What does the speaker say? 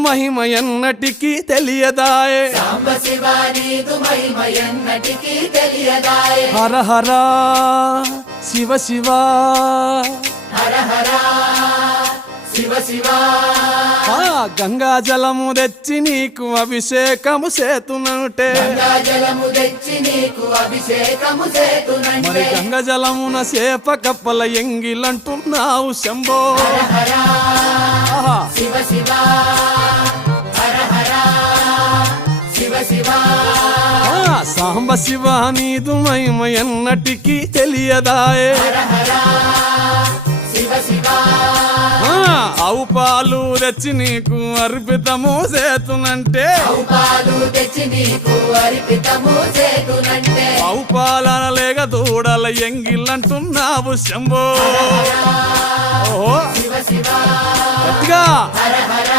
మహిమ ఎన్నటికీ తెలియదాయే సాంబ శివ నీదు మహిమ ఎన్నటికీ తెలియదాయే హర హర శివ శివ హర హర శివ శివ గంగా జలము తెచ్చి నీకు అభిషేకము చేతునంటే గంగా జలము తెచ్చి నీకు అభిషేకము మరి చేతునంటే గంగ జలమున చేప కప్పల ఎంగిలంటున్నావు శంభో హర ఆహా. శివ శివ హర హర శివ శివ సాంబ శివ నీదు మహిమ ఎన్నటికీ తెలియదాయే హర హర శివ శివ ఆవు పాలు తెచ్చి నీకు అర్పితము చేతునంటే పాలు తెచ్చి నీకు అర్పితము చేతునంటే ఆవు పాలన లేక దూడల ఎంగిలంటున్నావు శంభో ఓహో శివ శివ గట్టిగా హర హర